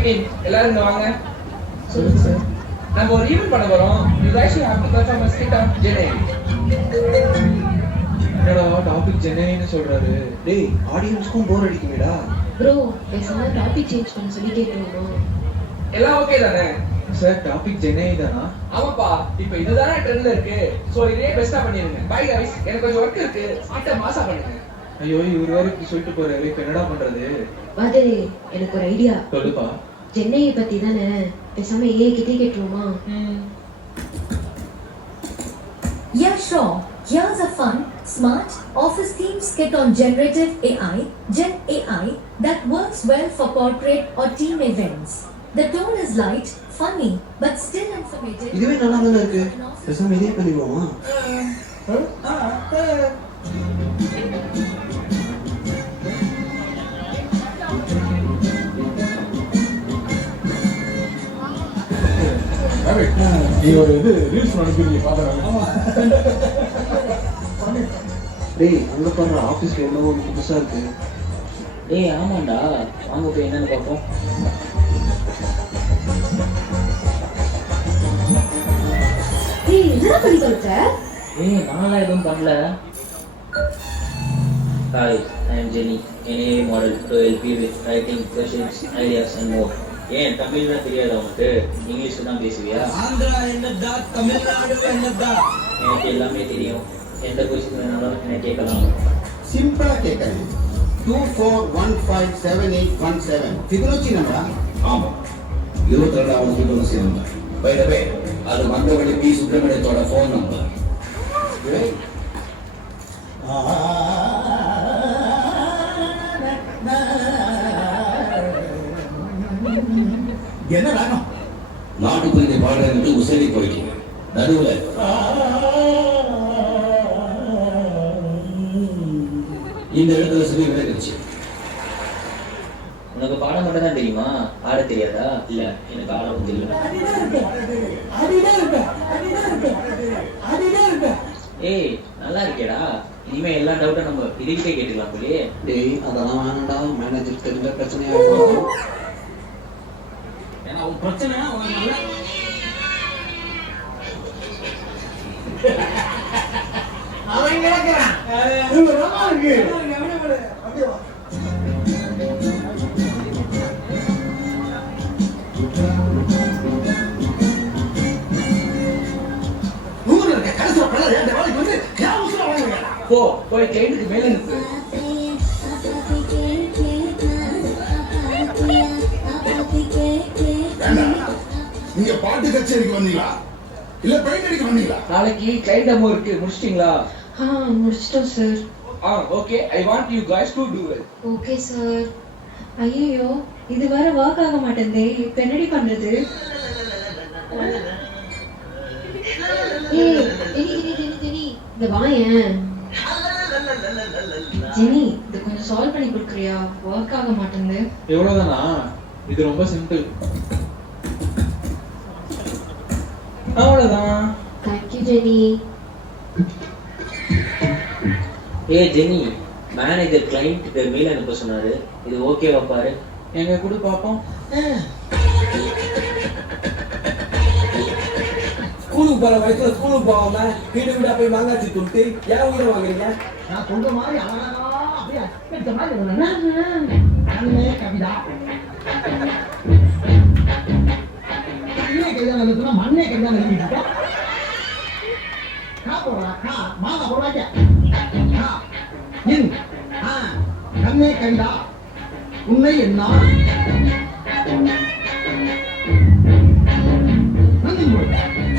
Hi team, எல்லாரும் இங்க வாங்க. சொல்லுங்க சார். நம்ம ஒரு ஈவென்ட் பண்ண போறோம். You guys will have to perform a skit on Jenny. என்னடா டாபிக் சென்னைன்னு சொல்றாரு. டேய் ஆடியன்ஸ்க்கும் போர் அடிக்குமேடா. ப்ரோ பேசாம டாபிக் சேஞ்ச் பண்ண சொல்லி கேட்கணும். எல்லாம் ஓகே தானே? சார் டாபிக் சென்னை தானா? ஆமாப்பா, இப்போ இதுதானே ட்ரெண்ட்ல இருக்கு. சோ இதே பெஸ்டா பண்ணிருங்க. பை गाइस, எனக்கு கொஞ்சம் வர்க் இருக்கு. ஸ்கிட்ட மாசா பண்ணுங்க. ஐயோ இவர் வேற இப்படி சொல்லிட்டு போறாரு. இப்ப என்னடா பண்றது? பாதே, எனக்கு ஒரு ஐடியா. சொல்லுப்பா. சென்னையை பத்தி தானே, பேசாம ஏ கிட்டே கேட்டுருமா? Yeah, sure. Here's a fun, smart, office-themed skit on generative AI, Gen AI, that works well for corporate or team events. The tone is light, funny, but still informative. இதுவே நல்லா தானே இருக்கு. பேசாம இதே பண்ணிடுவோமா? நீ ஒரு இது ரீல்ஸ் அனுப்பி பாக்குறாங்க. டேய் அங்க பாரு ஆபீஸ்ல என்னவோ புதுசா இருக்கு. ஏய் ஆமாண்டா, வாங்க போய் என்னன்னு பார்ப்போம். ஏய் என்ன பண்ணி தொலைச்ச? ஏய் நான்லாம் எதுவும் பண்ணல. Hi, I am Jenny, an AI model to help you with writing, questions, ideas and more. ஏன் தமிழ்லாம் தெரியாது உனக்கு? இங்கிலீஷ் தான் பேசுவியா? ஆந்திரா என்னடா, தமிழ்நாடு என்னடா? எனக்கு எல்லாமே தெரியும். எந்த கொஸ்டின் வேணாலும் என்ன கேட்கலாம். சிம்பிளா கேட்கறேன். 24157817 ஃபிபொனாச்சி நம்பரா? ஆமா, 22வது ஃபிபொனாச்சி நம்பர். பை தி வே, அது மந்தவெளி பி சுப்ரமணியத்தோட ஃபோன் நம்பர். என்ன வேணும்? நாட்டுக்குருவி பாடுறது உசேரி போயிட்டீங்க. நடுவுல இந்த இடத்துல சொல்லி விளக்குச்சு. உனக்கு பாடம் மட்டும் தான் தெரியுமா? ஆட தெரியாதா? இல்ல, எனக்கு ஆடவும் தெரியும். ஏய் நல்லா இருக்கேடா. இனிமே எல்லா டவுட்டும் நம்ம இதுகிட்டே கேட்டுக்கலாம் போலயே. டேய் அதெல்லாம் வேணாம்டா, மேனேஜர் தெரிஞ்ச பிரச்சனையாகும். ஏன்னா உன் பிரச்சனை உனக்கு நல்லா அவன் கேட்கிறான். இது ரொம்ப இருக்கு. அப்படியே வா. ஊர்ல இருக்க கடைசில பலர் என் வேலைக்கு வந்து ஏன் உசுர வாங்குறீங்க? போய் கிளைண்ட்டுக்கு மேல நிற்கு. நீங்க பாட்டு கச்சேரிக்கு வந்தீங்களா இல்ல பெயிண்ட் அடிக்க வந்தீங்களா? நாளைக்கு கிளைண்ட் டெமோ இருக்கு, முடிச்சிட்டீங்களா? முடிச்சிட்டோம் sir. Okay, I want you guys to do it. Okay sir. ஐயோ இது வேற ஒர்க் ஆக மாட்டேங்குதே, இப்ப என்னடி பண்றது? ஏய் ஜெனி இந்த வாயேன். ஜெனி இது கொஞ்சம் சால்வ் பண்ணி கொடுக்குறியா? ஒர்க் ஆக மாட்டேங்குது. எவ்வளவுதானா? இது ரொம்ப சிம்பிள். அவ்வளவுதான். Thank you Jenny. ஏய் ஜெனி, மேனேஜர் கிளைண்ட்டுக்கு மெயில் அனுப்ப சொன்னாரு. இது ஓகேவா பாரு. எங்க கூட பாப்போம். ஸ்கூலுக்கு போற வயசுல ஸ்கூலுக்கு போகாம வீடு வீடா போய் மாங்காச்சி துட்டு ஏன் உயிரை வாங்குறீங்க? நான் சொல்ற மாதிரி அழகா அப்படியே அற்புத மாதிரி அண்ணே கவிதா அண்ணே கல்யாணம் நடத்தினா மண்ணே கல்யாணம் நடத்திட்டா கா போடா கா மாமா போடாக்க கா இன் அண்ணே கவிதா உன்னை என்ன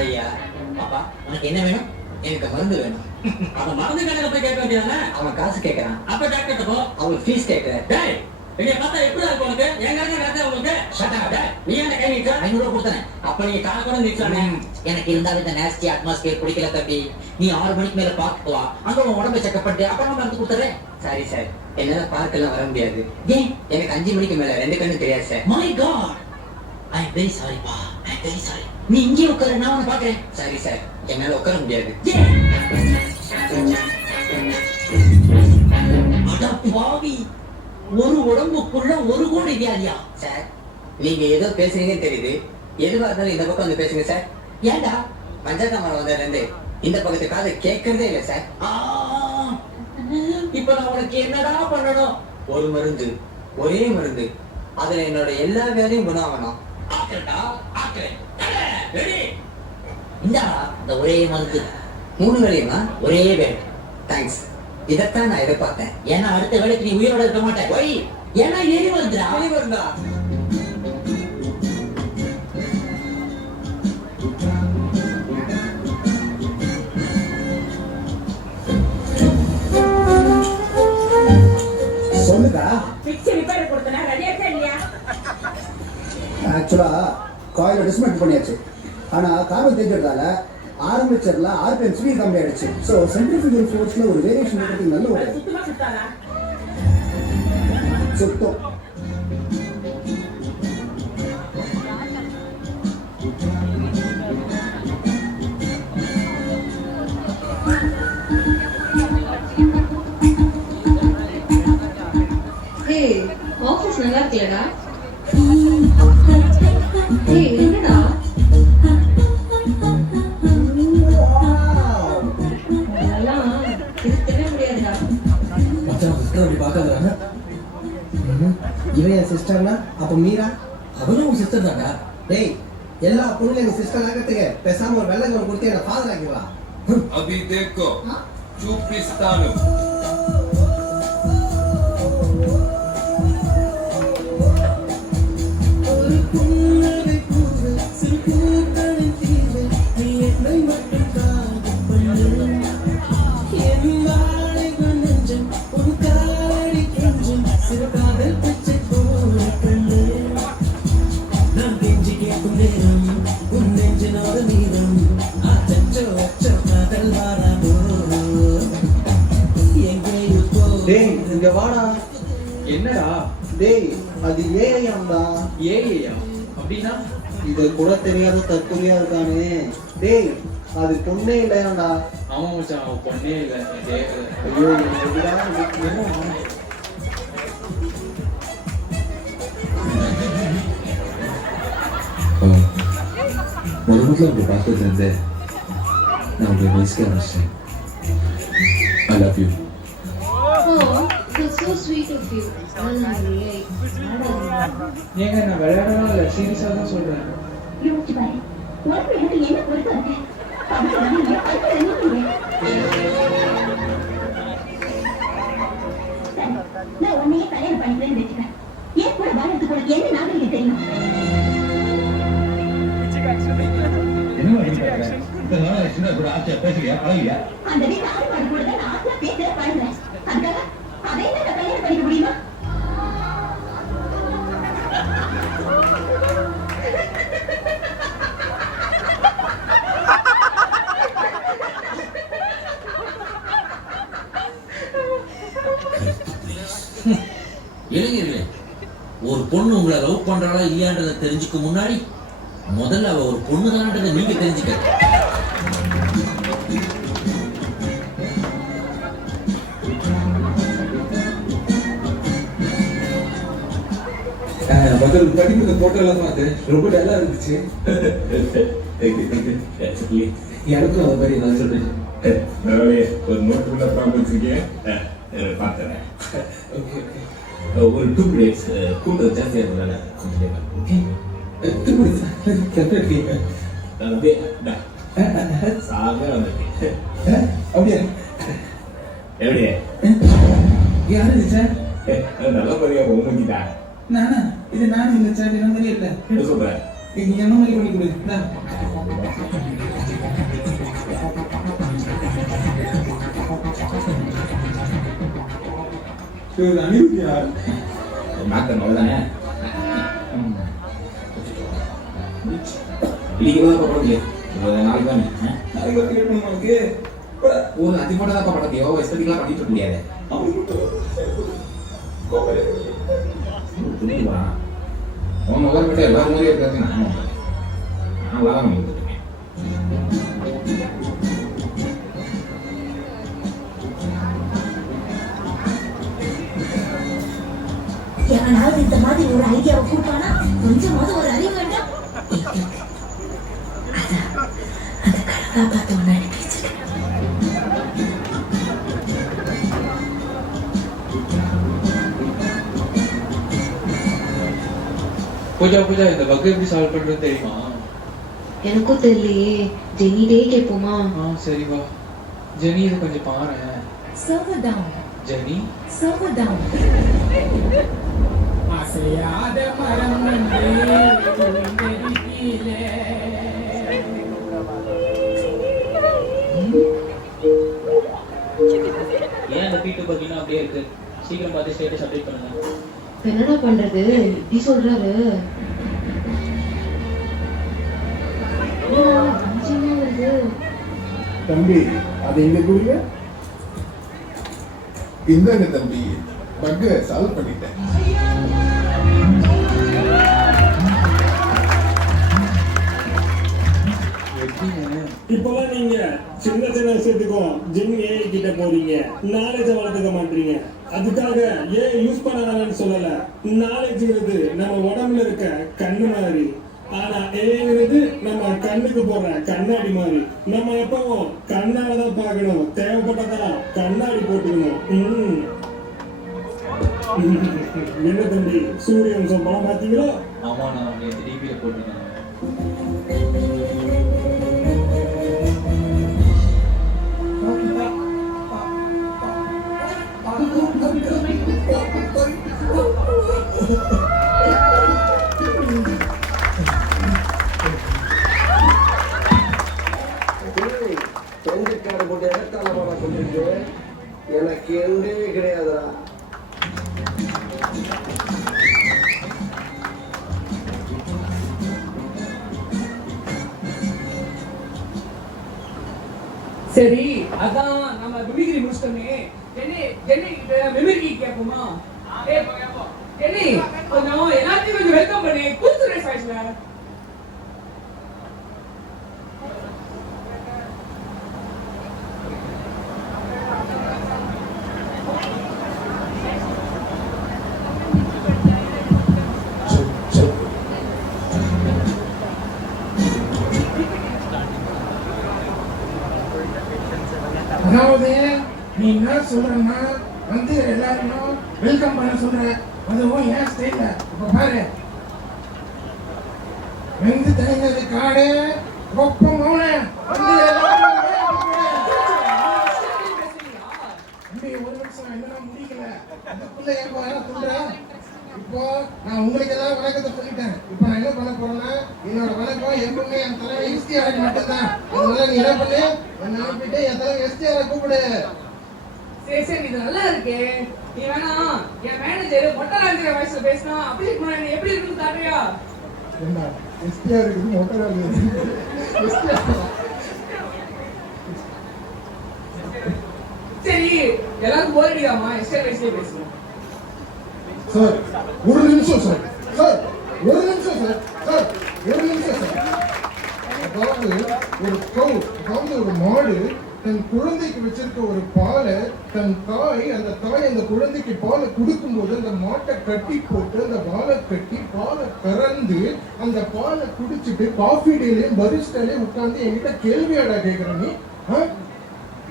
ஐயா பாப்பா உனக்கு என்ன வேணும்? எனக்கு மருந்து வேணும். அவன் மருந்து கடையில போய் கேட்க வேண்டியதானே? அவன் காசு கேட்கறான். அப்ப டாக்டர் போ. அவன் ஃபீஸ் கேட்கறான். டேய் நீங்க பார்த்தா எப்படி இருக்கு உனக்கு? எங்க இருந்து உங்களுக்கு டேய் நீ என்ன கை நீட்ட 500 ரூபாய் கொடுத்தனே. அப்ப நீங்க கால கூட நீட்டானே. எனக்கு இருந்தாலும் இந்த நேஸ்டி அட்மாஸ்பியர் பிடிக்கல தம்பி. நீ 6 மணிக்கு மேல பார்க்க வா. அங்க உன் உடம்பை செக்அப் பண்ணிட்டு அப்புறம் மருந்து கொடுத்துறேன். சரி சார், என்னால பார்க்கெல்லாம் வர முடியாது. ஏன்? எனக்கு 5 மணிக்கு மேல 2 கண்ணு தெரியாது சார். My god, I am very sorry பா, ஐ எம் வெரி சாரி. நீ இங்கே உட்காரு, நான் உன்னை பாக்குறேன். சரி சார், என்னால உட்கார முடியாது. அட பாவி, ஒரு உடம்புக்குள்ள 1 கோடி வியாதியா சார்? நீங்க ஏதோ பேசுறீங்கன்னு தெரியுது. எதுவா இருந்தாலும் இந்த பக்கம் வந்து பேசுங்க சார். ஏண்டா மஞ்சள் மரம் வந்ததுல இருந்து இந்த பக்கத்து காது கேட்கறதே இல்லை சார். இப்ப நான் உனக்கு என்னடா பண்ணணும்? ஒரு மருந்து, ஒரே மருந்து, அதுல என்னோட எல்லா வேலையும் குணமாகணும். இந்தா இந்த ஒரே மருந்து, 3 வேலையுமா ஒரே வேலை. தேங்க்ஸ். இதைத்தான் நான் எதிர்பார்த்தேன். ஏன்னா அடுத்த வேலைக்கு நீ உயிரோட இருக்க மாட்டேன். ஒய், ஏன்னா எலி மருந்துடா. எலி மருந்தா? சொல்லுக்கா. ஆக்சுவலா காயில டிஸ்மெண்ட் பண்ணியாச்சு. ஆனா கார்பன் தேய்க்கிறதால ஆரம்பிச்சர்ல ஆர்பிஎம் ஸ்பீட் கம்மி ஆயிடுச்சு. ஸோ சென்ட்ரிஃபியூகல் ஃபோர்ஸ்ல ஒரு வேரியேஷன் இருக்கிறது நல்ல ஒரு சுத்தம். ஏய், ஆபீஸ் நல்லா இருக்கலடா. ஏய், என்னடா அதெல்லாம் திருத்தவே முடியாதுடா. மச்சான் சிஸ்டர் அப்படி பார்க்காத. இவன் என் சிஸ்டர்னா அப்ப மீரா அவரும் உன் சிஸ்டர் தான்டா. டேய், எல்லா பொண்ணுல எங்க சிஸ்டர் ஆகிறதுக்கு பேசாம ஒரு வெள்ளை கவன் கொடுத்து என்ன ஃபாதர் ஆக்கிவா. அபி தேக்கோ చూపిస్తాను. டேய் இங்க வாடா. என்னடா? டேய் அது ஏஐயாம்டா. ஏஐயா? அப்படின்னா இது கூட தெரியாத தற்கொலையா இருக்கானே. டேய் அது பொண்ணே இல்லையாண்டா. ஆமா மச்சான், அவன் பொண்ணே இல்லை. ஐயோ எப்படிடா என்ன முதல்ல அப்படி பார்த்ததுல இருந்து நான் உங்களை நேசிக்க ஆரம்பிச்சேன். I love you. Oh, it's so sweet of you. ஏங்க நான் விளையாடலாம் இல்லை, சீரியஸாக தான் சொல்கிறேன். யோசிச்சு பாரு, உனக்கு எனக்கு என்ன பொறுத்து இருக்கு? நான் உன்னையே கல்யாணம் பண்ணிக்கிறேன்னு வச்சுக்கிறேன். ஏன் கூட வாழ்றதுக்கு உனக்கு என்ன நாகரிகம் தெரியும்? அந்த வீட்டு ஆறுபாடு கூட தான் நான் ஆசையா பேச பழகுறேன். அதுக்காக அதை என்ன கல்யாணம் பண்ணிக்க முடியுமா? இளைஞர்களே, ஒரு பொண்ணு உங்களை லவ் பண்றாளா இல்லையான்றதை தெரிஞ்சுக்க முன்னாடி முதல்ல அவ ஒரு பொண்ணு தானன்றதை நீங்க தெரிஞ்சுக்க. பதில் படிக்கிறது போட்டோ எல்லாம் பார்த்து ரொம்ப நல்லா இருந்துச்சு. எனக்கும் அந்த மாதிரி நான் சொல்றேன். ஒரு நோட்டுல ப்ராப்ளம் வச்சிருக்கேன், பார்த்துறேன். ஒரு 2 days கூட்டம் ஜாஸ்தியாக இருந்ததால கொஞ்சம் ஓகே சாக வந்திருக்கேன். அப்படியா? எப்படியே யாரு இது சார்? நல்ல மாதிரியா உண்மைக்கிட்டா நானா? இது நானும் இல்லை சார், என்ன மாதிரி இல்லை. என்ன சொல்றேன்? நீங்க என்ன மாதிரி பண்ணி கொடுக்குறீங்களா? அனிருத்தியா? நாட்கள் அவ்வளோதானே. இன்னைக்கு தான் படம் நாளைக்கு தான் நாளைக்கு வந்து கேட்கணும் உனக்கு. ஒரு அதிகமாக தான் படத்தையோ எஸ்பெக்டிக்கெலாம் பண்ணிட்டு இருக்க முடியாது. புரியுதா? உன் முதல் மட்டும் எல்லாரும் மாதிரியே இருக்காது. நான் நல்லா தான் பண்ணிட்டு இருக்கேன். யார் எவனாவது இந்த மாதிரி ஒரு ஐடியாவை கூட்டானா கொஞ்சமாவது ஒரு அறிவு வேண்டாம். அதான் அந்த கணக்கா பார்த்து முன்னாடி பேசுறேன். பூஜா பூஜா இந்த பக் எப்படி சால்வ் பண்றது தெரியுமா? எனக்கும் தெரியலையே. ஜெனி டே கேட்போமா? சரி வா ஜெனி, இது கொஞ்சம் பாரு. Server down. Jenny Server down. அசையாத மரம் ஏன் அந்த P2 பார்த்தீங்கன்னா அப்படியே இருக்கு? சீக்கிரம் பார்த்து ஸ்டேட்டஸ் அப்டேட் பண்ணுங்க. என்னடா பண்றது? இப்படி சொல்றாரு. தம்பி அது எங்க கூறிய இந்தாங்க தம்பி, பக்க சால்வ் பண்ணிட்டேன். இப்பெல்லாம் நீங்க சின்ன சின்ன விஷயத்துக்கும் ஜென் ஏஐ கிட்ட போறீங்க, நாலேஜ் வளர்த்துக்க மாட்டீங்க. அதுக்காக ஏன் யூஸ் பண்ண வேணாம்னு சொல்லல. நாலேஜ்ங்கிறது நம்ம உடம்புல இருக்க கண்ணு மாதிரி, ஆனா ஏங்கிறது நம்ம கண்ணுக்கு போடுற கண்ணாடி மாதிரி. நம்ம எப்பவும் கண்ணாலதான் பார்க்கணும், தேவைப்பட்டதா கண்ணாடி போட்டுக்கணும். என்ன தம்பி, சூரிய வம்சம் படம் பார்த்தீங்களா? ஆமா, நான் நேற்று டிவியில போட்டிருக்கேன். செஞ்சுக்கார போட்டு எதற்காலமான கொண்டிருக்கு? எனக்கு எந்தே கிடையாதுடா. சரி, அதான் நம்ம மிமிக்ரி முடிச்சிட்டோமே. ஜெனி கிட்ட மிமிக்ரி கேட்போமா? ஜெனி கொஞ்சம் எல்லாத்தையும் கொஞ்சம் வெல்கம் பண்ணி கூத்துரை சாய்ஸ்ல. அதாவது நீ என்ன சொல்றன்னா வந்து எல்லாரையும் வெல்கம் பண்ண சொல்ற, அதுவும் ஏன் ஸ்டைல்ல. இப்ப பாரு, வெந்து தனிஞ்சது காடு ஒப்ப மௌன வந்து ஒரு நிமிஷம் என்னன்னா முடிக்கல, அதுக்குள்ள ஏன் சொல்ற? இப்போ நான் உங்களுக்கு எல்லாம் வணக்கத்தை சொல்லிட்டேன். இப்போ நான் என்ன பண்ண போறேன்னா, என்னோட வணக்கம் எப்பவுமே என் தலைவர் எஸ்டிஆருக்கு மட்டும்தான். அதனால நீ என்ன பண்ணு, என்ன அனுப்பிட்டு என் தலைவர் எஸ்டிஆரை கூப்பிடு. சரி, இது நல்லா இருக்கு. நீ வேணா என் மேனேஜர் மொட்டராஜிர வாய்ஸ்ல பேசினா அப்படி எப்படி இருக்குன்னு காட்டுறியா? என்ன எஸ்டிஆருக்கு மொட்டராஜி? சரி, எல்லாரும் போர் அடிக்காமா எஸ்டிஆர் வாய்ஸ்லயே பேசுவோம். சார் ஒரு நிமிஷம் சார், சார் ஒரு நிமிஷம் சார், சார் ஒரு நிமிஷம் சார். அதாவது ஒரு கவு, அதாவது ஒரு மாடு தன் குழந்தைக்கு வச்சிருக்க ஒரு பாலை தன் தாய், அந்த தாய் அந்த குழந்தைக்கு பாலை கொடுக்கும்போது அந்த மாட்டை கட்டி போட்டு அந்த பாலை கட்டி பாலை கறந்து அந்த பாலை குடிச்சிட்டு காஃபி டேலையும் பரிஸ்டாலையும் உட்காந்து என்கிட்ட கேள்வியாடா கேட்கிற நீ?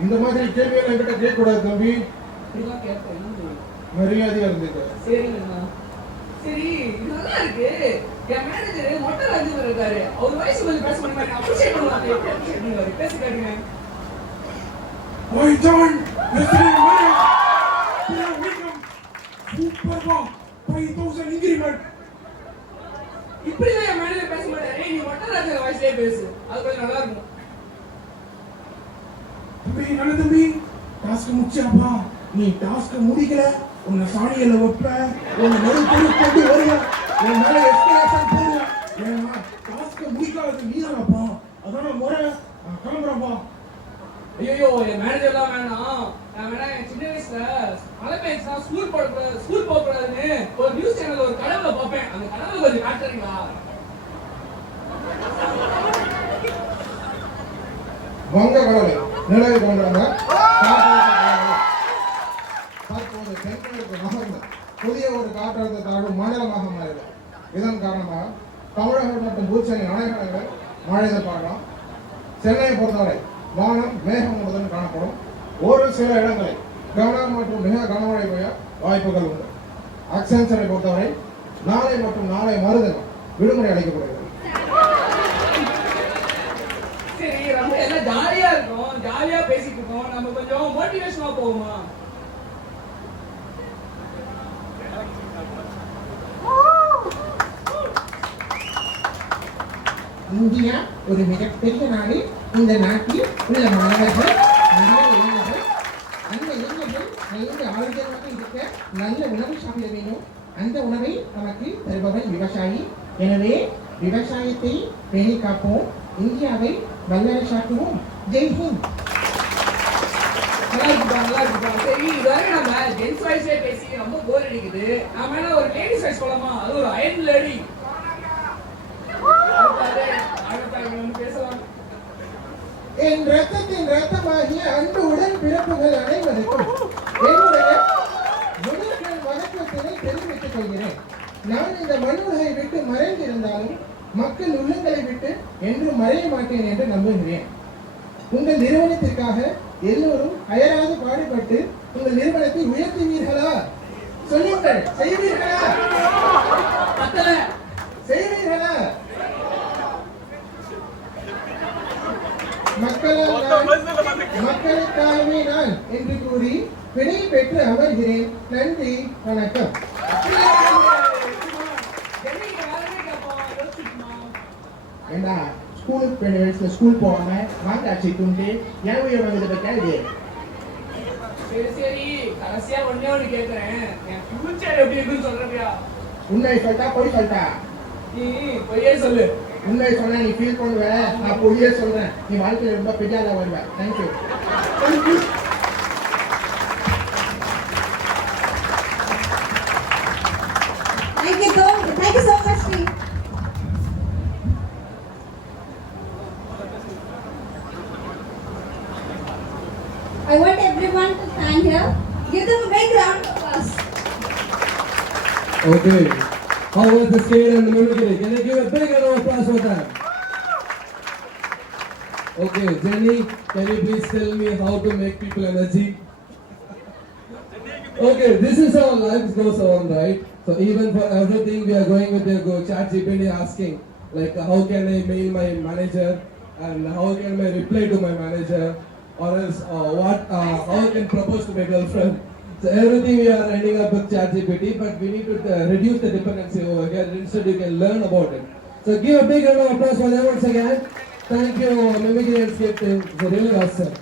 இந்த மாதிரி கேள்வியெல்லாம் என்கிட்ட கேட்க கூடாது தம்பி. மரியாதையா இருந்துக்க. சரிங்கண்ணா. சரி, இது நல்லா இருக்கு. என் மேனேஜர் மொட்டராஜி இருக்காரு, அவர் வயசு கொஞ்சம் பேச முடியுமா? அப்ரிஷியேட் பண்ணுவாங்க, பேசி காட்டுங்க. Oi John, listening man. Welcome. Super wow. 5000 increment. இப்படிதான் என் மேனேஜர் பேச மாட்டாரு. நீ மொட்டராஜி வாய்ஸ்லயே பேசு, அது கொஞ்சம் நல்லா இருக்கும். தம்பி, நல்ல தம்பி, டாஸ்க் முடிச்சாப்பா. நீ டாஸ்க் முடிக்கல, உன்னை சாணியில வைப்ப, உன்னை நெருப்படி கொண்டு வருவேன், உன் மேல எஸ்கலேஷன் போடுவேன். ஏன்னா டாஸ்க் முடிக்காதது நீதானப்பா, அதான முறை. கிளம்புறப்பா. ஐயோ, என் மேனேஜர்லாம் வேணாம். நான் வேணா என் சின்ன வயசுல மழை பெய்யுச்சுன்னா ஸ்கூல் போகக்கூடாதுன்னு ஒரு நியூஸ் சேனல்ல ஒரு கனவுல பார்ப்பேன். அந்த கனவுல கொஞ்சம் காட்டுறீங்களா? வாங்க கடவுளே, நிலவை கொண்டாங்க. தற்போது தென்கிழக்கு நகர்ந்த புதிய ஒரு காற்றழுத்த தாழ்வு மண்டலமாக மாறிடும். இதன் காரணமாக தமிழகம் மற்றும் புதுச்சேரி அனைவரும் மழை எதிர்பார்க்கலாம். சென்னையை பொறுத்தவரை வானம் மேகமூட்டத்துடன் காணப்படும். ஒரு சில இடங்களில் கனமழை மற்றும் மிக கனமழை பெய்ய வாய்ப்புகள் உண்டு. அக்சென்சரை பொறுத்தவரை நாளை மற்றும் நாளை மறுதினம் விடுமுறை அளிக்கப்படுகிறது. சரி, ரொம்ப எல்லாம் ஜாலியா இருக்கும், ஜாலியா பேசிட்டு இருக்கோம். நம்ம கொஞ்சம் மோட்டிவேஷனா போவோமா? இந்தியா ஒரு மிகப்பெரிய நாடு. இந்த நாட்டில் உள்ள மாணவர்கள், நல்ல இளைஞர்கள், அந்த இளைஞர்கள் நல்ல ஆரோக்கியமாக இருக்க நல்ல உணவு சாப்பிட வேண்டும். அந்த உணவை நமக்கு தருபவன் விவசாயி. எனவே விவசாயத்தை பேணி காப்போம், இந்தியாவை வல்லரசாக்குவோம். ஜெய்ஹிந்த். நல்லா இருக்குப்பா, நல்லா இருக்குப்பா. சரி, இதுவரை நம்ம ஜென்ஸ் வாய்ஸ்லயே பேசி ரொம்ப போர் அடிக்குது. நாம என்ன ஒரு லேடிஸ் வாய்ஸ் சொல்லலாமா? அது ஒரு அயன் லேடி. பேசலாம். என் ரத்தத்தின் ரத்தமாகிய அன்பு உடன் பிறப்புகள் அனைவருக்கும் என்னுடைய முதற்கண் வணக்கத்தினை தெரிவித்துக் கொள்கிறேன். நான் இந்த மண்ணுலகை விட்டு மறைந்திருந்தாலும் மக்கள் உள்ளங்களை விட்டு என்றும் மறைய மாட்டேன் என்று நம்புகிறேன். உங்கள் நிறுவனத்திற்காக எல்லோரும் அயராது பாடுபட்டு உங்கள் நிறுவனத்தை உயர்த்துவீர்களா? சொல்லுங்கள், செய்வீர்களா? செய்வீர்களா? மக்களுக்காகவே நான் என்று கூறி விடை பெற்று அமர்கிறேன். நன்றி, வணக்கம். ஏண்டா ஸ்கூலுக்கு ஸ்கூல் போகாம மாங்காட்சி துண்டு ஏன் உயிர் வந்தது பத்தியா இது? சரி சரி, கடைசியா ஒண்ணே ஒண்ணு கேக்குறேன். என் ஃபியூச்சர் எப்படி இருக்குன்னு சொல்றியா? உண்மை சொல்லிட்டா பொய் சொல்லிட்டா? நீ பொய்யே சொல்லு. உண்மை சொன்னா நீ ஃபீல் பண்ணுவ, நான் பொய்யே சொல்றேன். நீ வாழ்க்கையில ரொம்ப பெரிய ஆளா வருவ. Thank you. Thank you so much, Sri. I want everyone to stand here. Give them a big round of applause. Okay. How was the scale and the mimicry? Can I give a big round of applause for that? Okay, Jenny, can you please tell me how to make people energy? Okay, this is how life goes on, right? So even for everything we are going with the ChatGPT asking, like how can I mail my manager and how can I reply to my manager, or else how I can propose to my girlfriend. So everything we are ending up with ChatGPT, but we need to reduce the dependency over here. Instead, you can learn about it. So give a big round of applause for them once again. Thank you, Mimicry and Skip team. It's really awesome.